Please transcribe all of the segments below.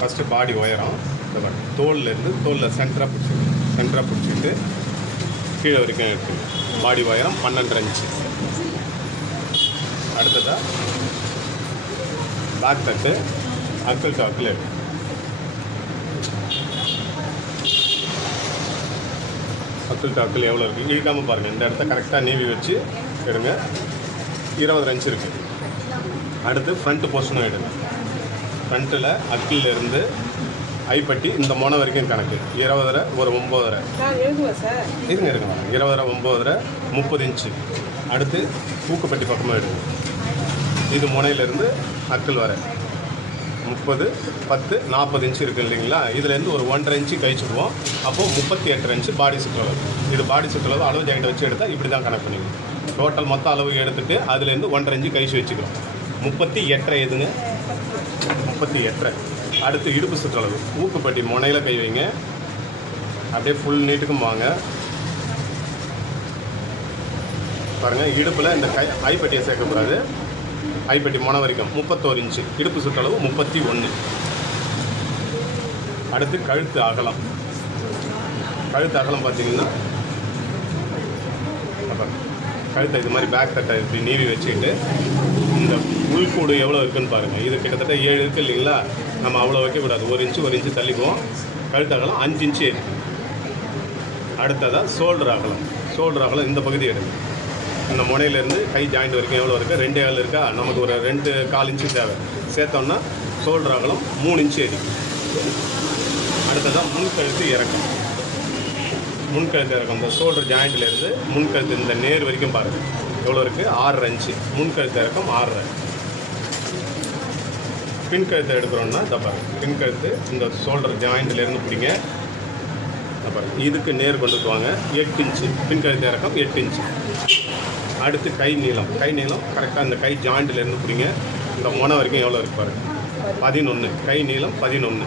First பாடி உயரம் தோலில் சென்டராக பிடிச்சிட்டு கீழே வரைக்கும் இருக்குது. பாடி உயரம் 12 இன்ச்சு. அடுத்ததாக பேக் தட்டு அக்கிள் டு அக்கிள் எடுக்கும். அக்கிள் டு அக்கிள் எவ்வளோ இருக்குது இழுக்காமல் பாருங்கள். இந்த இடத்த கரெக்டாக நீவி வச்சு எடுங்க. 20 இன்ச்சு இருக்குது. அடுத்து ஃப்ரண்ட்டு போர்ஷனும் எடுங்க. ஃப்ரண்ட்டில் அக்கிலிருந்து ஐப்பட்டி இந்த மொனை வரைக்கும் கணக்கு 20 ஒரு 9 இருங்க 20 9 30 இன்ச்சு. அடுத்து ஊக்குப்பட்டி பக்கமாக எடுங்க. இது முனையிலேருந்து அக்கில் வர 30 10 40 இன்ச்சு இருக்குது இல்லைங்களா. இதுலேருந்து ஒரு 1.5 இன்ச்சு கழிச்சுடுவோம். அப்போது 38 இன்ச்சு பாடி சுற்றளவு. இது பாடி சுற்றளவு அளவு ஜாக்கெட்டை வச்சு எடுத்தால் இப்படி தான் கணக்கு பண்ணிக்கணும். டோட்டல் மொத்த அளவு எடுத்துகிட்டு அதுலேருந்து 1.5 இன்ச்சு கழிச்சு வச்சுக்கிறோம். 38 எதுங்க 38. அடுத்து இடுப்பு சுற்றளவு ஊக்குப்பட்டி முனையில் கை வைங்க. அப்படியே ஃபுல் நீட்டுக்கும் வாங்க. பாருங்கள் இடுப்பில் இந்த ஐப்பட்டியை சேர்க்கக்கூடாது. ஐப்பட்டி முனை வரைக்கும் 31 இன்ச்சு. இடுப்பு சுற்றளவு 31. அடுத்து கழுத்து அகலம். கழுத்து அகலம் பார்த்தீங்கன்னா கழுத்தை இது மாதிரி பேக் தட்டை இப்படி நீவி வச்சுக்கிட்டு இந்த உள்கூடு எவ்வளோ இருக்குதுன்னு பாருங்கள். இது கிட்டத்தட்ட 7 இருக்குது இல்லைங்களா. நம்ம அவ்வளோ வைக்கக்கூடாது. 1 இன்ச்சு தள்ளிக்குவோம். கழுத்து அகலம் 5 இன்ச்சு இருக்குது. அடுத்ததாக ஷோல்டர் அகலம் இந்த பகுதி எடுங்க. இந்த முனையிலேருந்து கை ஜாயிண்ட் வரைக்கும் எவ்வளோ இருக்குது 2 கால் இருக்கா. நமக்கு ஒரு 2.25 இன்ச்சு தேவை. சேர்த்தோம்னா ஷோல்டர் அகலம் 3 இன்ச்சு இருக்குது. அடுத்ததாக முன்கழுத்து இறக்கம். இந்த ஷோல்டர் ஜாயிண்ட்லேருந்து முன்கழுத்து இந்த நேர் வரைக்கும் பாருங்கள் எவ்வளோ இருக்குது 6.5 இன்ச்சு. முன்கழுத்து இறக்கம் 6.5. பின்கழுத்தை எடுக்கிறோன்னா பாருங்கள் பின்கழுத்து இந்த ஷோல்டர் ஜாயிண்ட்லேருந்து பிடிங்க. பாருங்கள் இதுக்கு நேர் கொண்டுட்டு வாங்க 8 இன்ச்சு. பின்கழுத்து இறக்கம் 8 இன்ச்சு. அடுத்து கை நீளம் கரெக்டாக இந்த கை ஜாயிண்ட்லேருந்து பிடிங்க. இந்த முனை வரைக்கும் எவ்வளோ இருக்குது பாருங்கள் 11. கை நீளம் 11.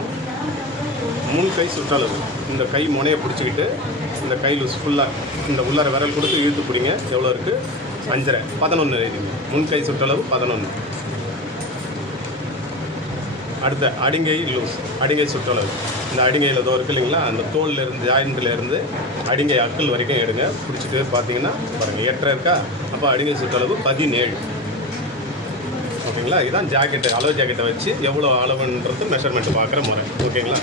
முன் கை சுற்றளவு இந்த கை முனையை பிடிச்சிக்கிட்டு இந்த கை லூஸ் ஃபுல்லாக இந்த உள்ளார விரல் கொடுத்து இழுத்து பிடிங்க. எவ்வளோ இருக்குது 5.5 11 எழுதிங்க. முன் கை சுற்றளவு 11. அடுத்த அடிங்கை சுற்றளவு இந்த அடிங்கையில் ஏதோ இருக்குது இல்லைங்களா. அந்த தோல்லேருந்து ஜாயிண்ட்லேருந்து அடிங்கை அக்கிள் வரைக்கும் எடுங்க. பிடிச்சிட்டு பார்த்தீங்கன்னா பாருங்கள் 8 இருக்கா. அப்போ அடிங்கை சுற்றளவு 17. ஓகேங்களா. இதுதான் ஜாக்கெட்டு அளவு ஜாக்கெட்டை வச்சு எவ்வளோ அளவுன்றது மெஷர்மெண்ட்டு பார்க்குற முறை. ஓகேங்களா.